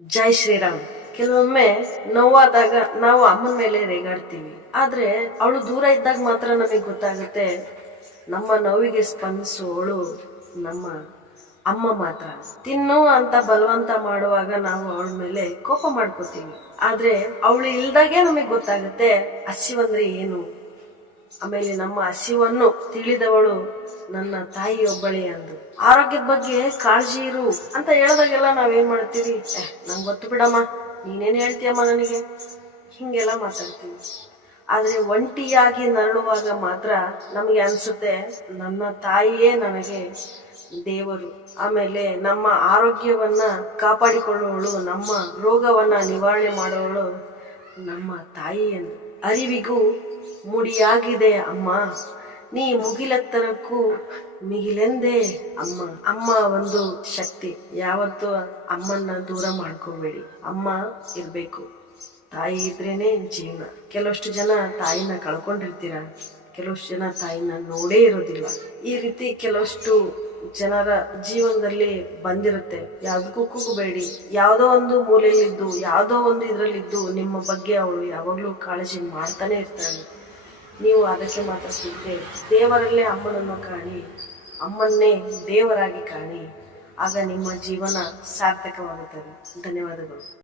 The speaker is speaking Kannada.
ಜೈ ಶ್ರೀರಾಮ್. ಕೆಲವೊಮ್ಮೆ ನೋವಾದಾಗ ನಾವು ಅಮ್ಮನ ಮೇಲೆ ರೇಗಾಡ್ತೀವಿ, ಆದ್ರೆ ಅವಳು ದೂರ ಇದ್ದಾಗ ಮಾತ್ರ ನಮಗೆ ಗೊತ್ತಾಗುತ್ತೆ ನಮ್ಮ ನೋವಿಗೆ ಸ್ಪಂದಿಸುವವಳು ನಮ್ಮ ಅಮ್ಮ ಮಾತ್ರ. ತಿನ್ನು ಅಂತ ಬಲವಂತ ಮಾಡುವಾಗ ನಾವು ಅವಳ ಮೇಲೆ ಕೋಪ ಮಾಡ್ಕೋತೀವಿ, ಆದ್ರೆ ಅವಳು ಇಲ್ದಾಗೆ ನಮಗೆ ಗೊತ್ತಾಗುತ್ತೆ ಹಸಿವಂದ್ರೆ ಏನು. ಆಮೇಲೆ ನಮ್ಮ ಹಸಿವನ್ನು ತಿಳಿದವಳು ನನ್ನ ತಾಯಿಯೊಬ್ಬಳೇ ಅಂದು. ಆರೋಗ್ಯದ ಬಗ್ಗೆ ಕಾಳಜಿ ಇರು ಅಂತ ಹೇಳಿದಾಗೆಲ್ಲ ನಾವೇನ್ ಮಾಡ್ತೀವಿ, ನಂಗೆ ಗೊತ್ತು ಬಿಡಮ್ಮ, ನೀನೇನ್ ಹೇಳ್ತೀಯಮ್ಮ ನನಗೆ, ಹಿಂಗೆಲ್ಲ ಮಾತಾಡ್ತೀವಿ. ಆದ್ರೆ ಒಂಟಿಯಾಗಿ ನರಳುವಾಗ ಮಾತ್ರ ನಮಗೆ ಅನ್ಸುತ್ತೆ ನನ್ನ ತಾಯಿಯೇ ನನಗೆ ದೇವರು. ಆಮೇಲೆ ನಮ್ಮ ಆರೋಗ್ಯವನ್ನ ಕಾಪಾಡಿಕೊಳ್ಳುವವಳು, ನಮ್ಮ ರೋಗವನ್ನ ನಿವಾರಣೆ ಮಾಡುವವಳು ನಮ್ಮ ತಾಯಿಯನ್ನು. ಅರಿವಿಗೂ ಮುಡಿಯಾಗಿದೆ ಅಮ್ಮ, ನೀ ಮುಗಿಲೆತ್ತರಕ್ಕೂ ಮಿಗಿಲೆಂದೇ ಅಮ್ಮ. ಅಮ್ಮ ಒಂದು ಶಕ್ತಿ. ಯಾವತ್ತೂ ಅಮ್ಮನ್ನ ದೂರ ಮಾಡ್ಕೋಬೇಡಿ. ಅಮ್ಮ ಇರ್ಬೇಕು, ತಾಯಿ ಇದ್ರೇನೆ ಜೀವನ. ಕೆಲವಷ್ಟು ಜನ ತಾಯಿನ ಕಳ್ಕೊಂಡಿರ್ತೀರ, ಕೆಲವಷ್ಟು ಜನ ತಾಯಿನ ನೋಡೇ ಇರೋದಿಲ್ಲ. ಈ ರೀತಿ ಕೆಲವಷ್ಟು ಜನರ ಜೀವನದಲ್ಲಿ ಬಂದಿರುತ್ತೆ. ಯಾವ್ದಕ್ಕೂ ಕೂಗಬೇಡಿ. ಯಾವುದೋ ಒಂದು ಮೂಲೆಯಲ್ಲಿದ್ದು, ಯಾವುದೋ ಒಂದು ಇದರಲ್ಲಿದ್ದು ನಿಮ್ಮ ಬಗ್ಗೆ ಅವಳು ಯಾವಾಗಲೂ ಕಾಳಜಿ ಮಾಡ್ತಾನೆ ಇರ್ತಾಳೆ. ನೀವು ಅದಕ್ಕೆ ಮಾತ್ರ ಸಿಗದೆ ದೇವರಲ್ಲೇ ಅಮ್ಮನನ್ನು ಕಾಣಿ, ಅಮ್ಮನ್ನೇ ದೇವರಾಗಿ ಕಾಣಿ. ಆಗ ನಿಮ್ಮ ಜೀವನ ಸಾರ್ಥಕವಾಗುತ್ತದೆ. ಧನ್ಯವಾದಗಳು.